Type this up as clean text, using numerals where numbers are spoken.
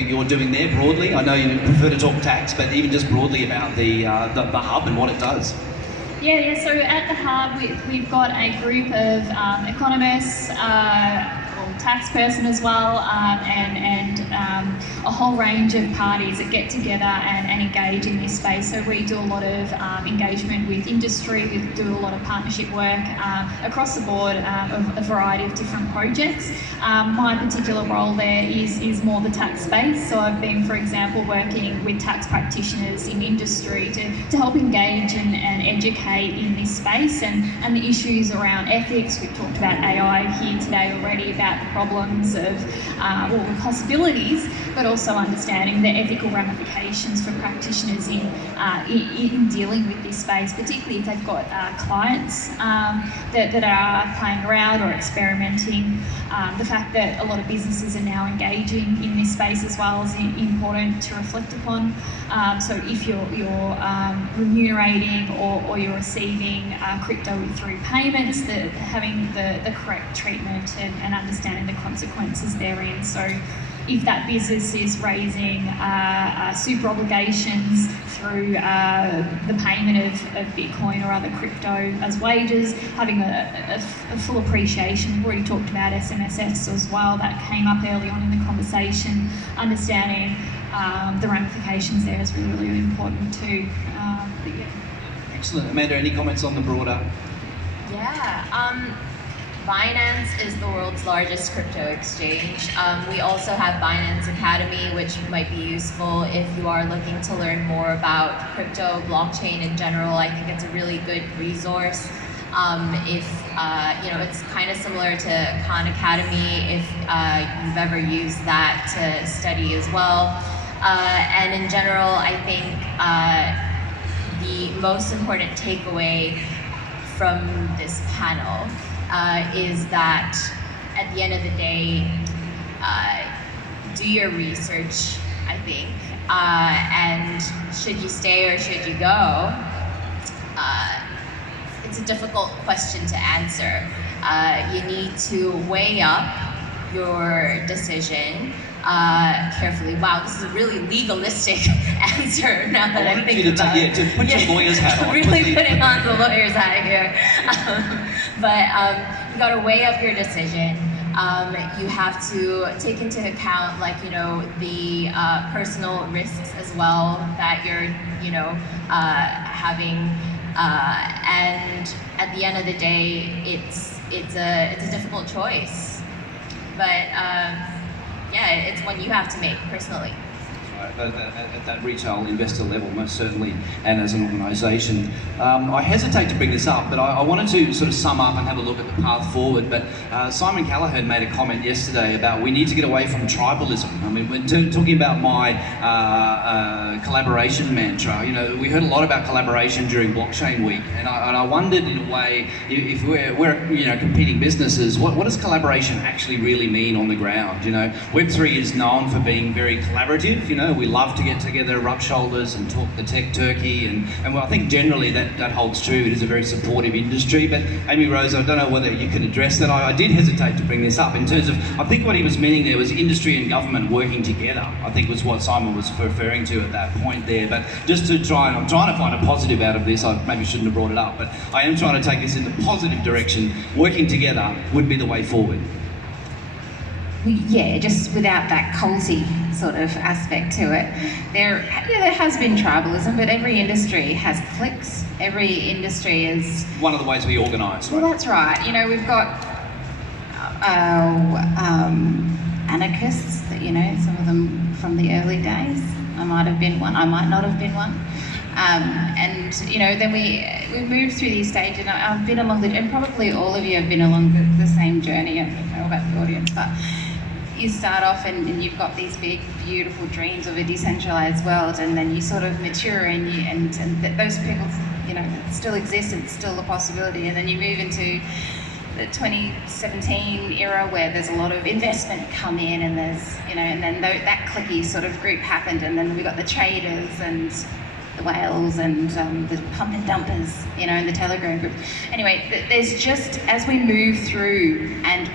you're doing there broadly? I know you prefer to talk tax, but even just broadly about the hub and what it does. Yeah. So at the hub, we've got a group of economists, tax person as well, and a whole range of parties that get together and engage in this space. So we do a lot of engagement with industry, we do a lot of partnership work across the board of a variety of different projects. My particular role there is more the tax space. So I've been, for example, working with tax practitioners in industry to help engage and educate in this space and the issues around ethics. We've talked about AI here today already, about the problems of the possibilities, but also understanding the ethical ramifications for practitioners in dealing with this space, particularly if they've got clients that are playing around or experimenting. The fact that a lot of businesses are now engaging in this space as well is important to reflect upon. So if you're remunerating or you're receiving crypto through payments, that having the correct treatment and understanding the consequences therein. So if that business is raising super obligations through the payment of Bitcoin or other crypto as wages, having a full appreciation. We've already talked about SMSFs as well, that came up early on in the conversation. Understanding the ramifications there is really, really important too. Yeah. Excellent. Amanda, any comments on the broader? Yeah. Binance is the world's largest crypto exchange. We also have Binance Academy, which might be useful if you are looking to learn more about crypto, blockchain in general. I think it's a really good resource. If it's kind of similar to Khan Academy if you've ever used that to study as well. And in general, I think the most important takeaway from this panel is that at the end of the day, do your research, I think, and should you stay or should you go? It's a difficult question to answer. You need to weigh up your decision carefully. Wow, this is a really legalistic answer now that I think about it. To put your lawyer's hat on. Really putting on the lawyer's hat here. But you got to weigh up your decision. You have to take into account, the personal risks as well that you're, having. And at the end of the day, it's a difficult choice. But it's one you have to make personally. At that retail investor level, most certainly, and as an organisation. I hesitate to bring this up, but I wanted to sort of sum up and have a look at the path forward. But Simon Callaghan made a comment yesterday about we need to get away from tribalism. I mean, when talking about my collaboration mantra, we heard a lot about collaboration during Blockchain Week, and I wondered in a way, if we're competing businesses, what does collaboration actually really mean on the ground? Web3 is known for being very collaborative. We love to get together, rub shoulders and talk the tech turkey, and I think generally that holds true. It is a very supportive industry. But Amy Rose, I don't know whether you can address that. I did hesitate to bring this up in terms of, I think what he was meaning there was industry and government working together, I think was what Simon was referring to at that point there. But just to I'm trying to find a positive out of this. I maybe shouldn't have brought it up, but I am trying to take this in the positive direction. Working together would be the way forward. Yeah, just without that culty sort of aspect to it. There has been tribalism, but every industry has cliques. Every industry is... One of the ways we organise, right? Well, that's right. We've got anarchists, some of them from the early days. I might have been one, I might not have been one. And then we move through these stages, and I've been along and probably all of you have been along the same journey. I don't know about the audience, but you start off and you've got these big, beautiful dreams of a decentralized world, and then you sort of mature and those people, still exist, and it's still a possibility, and then you move into the 2017 era where there's a lot of investment come in, and there's, and then that cliquey sort of group happened, and then we got the traders and the whales and the pump and dumpers, and the Telegram group. Anyway, there's just, as we move through and we